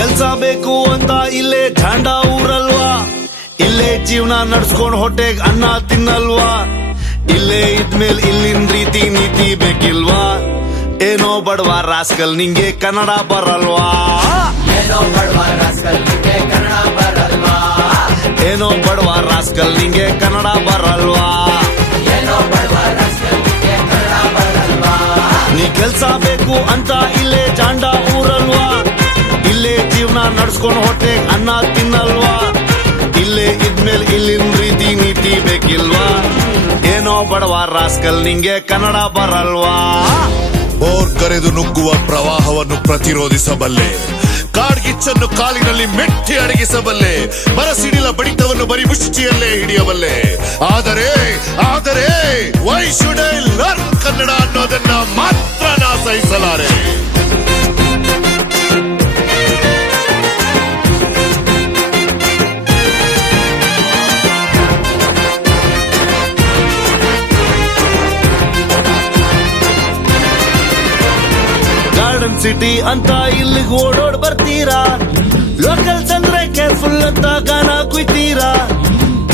ಬೇಕು ಅಂತ ಇಲ್ಲೇ ಝಾಂಡ ಊರಲ್ವಾ? ಇಲ್ಲೇ ಜೀವನ ನಡ್ಸ್ಕೊಂಡ್ ಹೊಟ್ಟೆಗ್ ಅನ್ನ ತಿನ್ನಲ್ವಾ? ಇಲ್ಲೇ ಇದ್ಮೇಲೆ ಇಲ್ಲಿನ ರೀತಿ ನೀತಿ ಬೇಕಿಲ್ವಾ? ಏನೋ ಬಡವ ರಾಸ್ಕಲ್ ನಿಂಗೆ ಕನ್ನಡ ಬರಲ್ವಾ? ಏನೋ ಬಡವ ರಾಸ್ಕಲ್ ನಿಂಗೆ ಕನ್ನಡ ಬರಲ್ವಾ? ಏನೋ ಬಡವ ರಾಸ್ಕಲ್ ನಿಂಗೆ ಕನ್ನಡ ಬರಲ್ವಾ? ಏನೋ ಬಡವ ರಾಸ್ಕಲ್ ನಿಂಗೆ ಕನ್ನಡ ಬರಲ್ವಾ? ನೀ ಕೆಲ್ಸ ಬೇಕು ಅಂತ ನಡ್ಸ್ಕೊಂಡ್ ಹೊಟ್ಟೆ ಅನ್ನ ತಿನ್ನಲ್ವಾ? ಇಲ್ಲೇ ಇದ್ಮೇಲೆ ಇಲ್ಲಿನ ರೀತಿ ನೀತಿ ಬೇಕಿಲ್ವಾ? ಏನೋ ಬಡವ ರಾಸ್ಕಲ್ ನಿಂಗೆ ಕನ್ನಡ ಬರಲ್ವಾ? ಬೋರ್ ಕರೆದು ನುಗ್ಗುವ ಪ್ರವಾಹವನ್ನು ಪ್ರತಿರೋಧಿಸಬಲ್ಲೆ. ಕಾಡ್ಗಿಚ್ಚನ್ನು ಕಾಲಿನಲ್ಲಿ ಮೆಟ್ಟಿ ಅಡಗಿಸಬಲ್ಲೆ. ಬರಸಿಡಿಲ ಬಡಿತವನ್ನು ಬರಿ ಮುಷ್ಟಿಯಲ್ಲೇ ಹಿಡಿಯಬಲ್ಲೆ. ಆದರೆ ಆದರೆ why should I learn Kannada ಅನ್ನೋದನ್ನ ಮಾತ್ರ ನಾ ಸಹಿಸಲಾರೆ ಸಿಟಿ ಅಂತ ಇಲ್ಲಿಗೆ ಓಡೋಡ್ ಬರ್ತೀರಾ? ಲೋಕಲ್ಸ್ ಅಂದ್ರೆ ಕೇರ್ಫುಲ್ ಅಂತ ಗಾನ ಕುಯ್ತೀರಾ?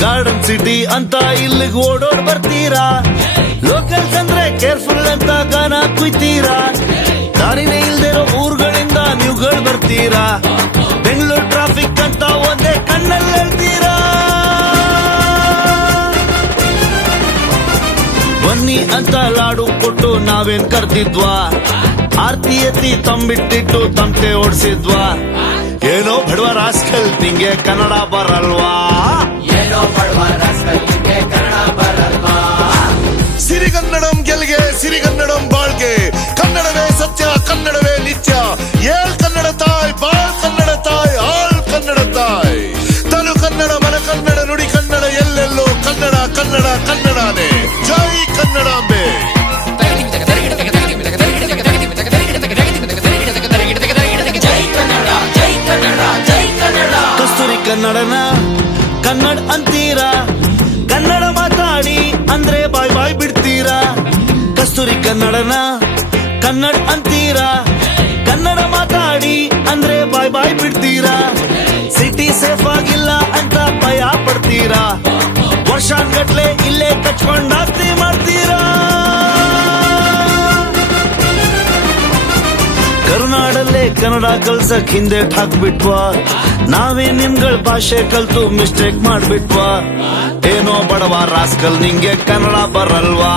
ಗಾರ್ಡನ್ ಸಿಟಿ ಅಂತ ಇಲ್ಲಿಗೆ ಓಡೋಡ್ ಬರ್ತೀರಾ? ಲೋಕಲ್ಸ್ ಅಂದ್ರೆ ಕೇರ್ಫುಲ್ ಅಂತ ಗಾನ ಕುಯ್ತೀರಾ? ದಾರಿನೇ ಇಲ್ದಿರೋ ಊರುಗಳಿಂದ ನೀವುಗಳು ಬರ್ತೀರಾ? ಬೆಂಗಳೂರು ಟ್ರಾಫಿಕ್ ಅಂತ ಒಂದೇ ಕಣ್ಣಲ್ಲಿ ಹೇಳ್ತೀರಾ? ಬನ್ನಿ ಅಂತ ಲಾಡು ಕೊಟ್ಟು ನಾವೇನ್ ಕರ್ತಿದ್ವಾ ಆರ್ತಿ ಎತ್ತಿ ತಂಬಿಟ್ಟಿಟ್ಟು ತಂತೆ ಓಡಿಸಿದ್ವಾ. ಏನೋ ಬಡವ ರಾಸ್ಕಲ್ ನಿಂಗೆ ಕನ್ನಡ ಬರಲ್ವಾ? ಏನೋ ಬಡವ ರಾಸ್ಕಲ್ ಕನ್ನಡ ಬರಲ್ವಾ ಸಿರಿಗನ್ನಡಂ ಗೆಲ್ಗೆ, ಸಿರಿಗನ್ನಡಂ ಬಾಳ್ಗೆ. ಕನ್ನಡವೇ ಸತ್ಯ, ಕನ್ನಡವೇ ನಿತ್ಯ. ಏಳ್ ಕನ್ನಡ ತಾಯ್, ಬಾಳ್ ಕನ್ನಡ ತಾಯ್, ಆಳ್ ಕನ್ನಡ ತಾಯ್. ತನು ಕನ್ನಡ, ಮನ ಕನ್ನಡ, ನುಡಿ ಕನ್ನಡ, ಎಲ್ಲೆಲ್ಲೋ ಕನ್ನಡ ಕನ್ನಡ ಕನ್ನಡನೇ ಕನ್ನಡನ ಕನ್ನಡ ಅಂತೀರಾ? ಕನ್ನಡ ಮಾತಾಡಿ ಅಂದ್ರೆ ಬಾಯ್ ಬಾಯ್ ಬಿಡ್ತೀರಾ? ಕಸ್ತೂರಿ ಕನ್ನಡನ ಕನ್ನಡ ಅಂತೀರಾ? ಕನ್ನಡ ಮಾತಾಡಿ ಅಂದ್ರೆ ಬಾಯ್ ಬಾಯ್ ಬಿಡ್ತೀರಾ? ಸಿಟಿ ಸೇಫ್ ಆಗಿಲ್ಲ ಅಂತ ಭಯ ಪಡ್ತೀರಾ? ವರ್ಷಾನ್ಗಟ್ಲೆ ಇಲ್ಲೇ ಕಚ್ಕೊಂಡ್ ಕನ್ನಡ ಕಲ್ಸಕ್ ಹಿಂದೆ ಹಾಕ್ಬಿಟ್ವಾ ನಾವೇ ನಿಮ್ಗಳ ಭಾಷೆ ಕಲ್ತು ಮಿಸ್ಟೇಕ್ ಮಾಡ್ಬಿಟ್ವಾ. ಏನೋ ಬಡವ ರಾಸ್ಕಲ್ ನಿಂಗೆ ಕನ್ನಡ ಬರಲ್ವಾ?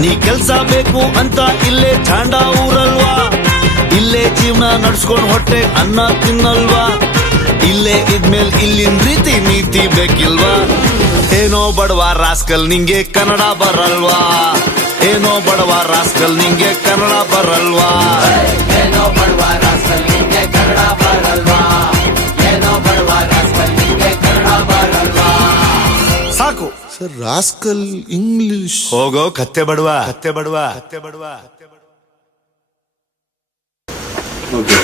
ನೀ ಕೆಲ್ಸ ಬೇಕು ಅಂತ ಇಲ್ಲೇ ಚಾಂಡ ಊರಲ್ವಾ? ಇಲ್ಲೇ ಜೀವನ ನಡ್ಸ್ಕೊಂಡ್ ಹೊಟ್ಟೆ ಅನ್ನ ತಿನ್ನಲ್ವಾ? ಇಲ್ಲೇ ಇದ್ಮೇಲ್ ಇಲ್ಲಿನ ರೀತಿ ನೀತಿ ಬೇಕಿಲ್ವಾ? ಏನೋ ಬಡವ ರಾಸ್ಕಲ್ ನಿಂಗೆ ಕನ್ನಡ ಬರಲ್ವಾ? ಏನೋ ಬಡವ ರಾಸ್ಕಲ್ ನಿಂಗೆ ಕನ್ನಡ ಬರಲ್ವಾ? ಏನೋ ಬಡವ ರಾಸ್ಕಲ್ ನಿಂಗೆ ಕನ್ನಡ ಬರಲ್ವಾ? ಏನೋ ಬಡವ ರಾಸ್ಕಲ್ ನಿಂಗೆ ಕನ್ನಡ ಬರಲ್ವಾ? ಸಾಕು. Sir rascal English. ಹೋಗೋ ಕತ್ತೆ ಬಡವ ಕತ್ತೆ ಬಡವ ಕತ್ತೆ ಬಡವ. ಓಕೆ.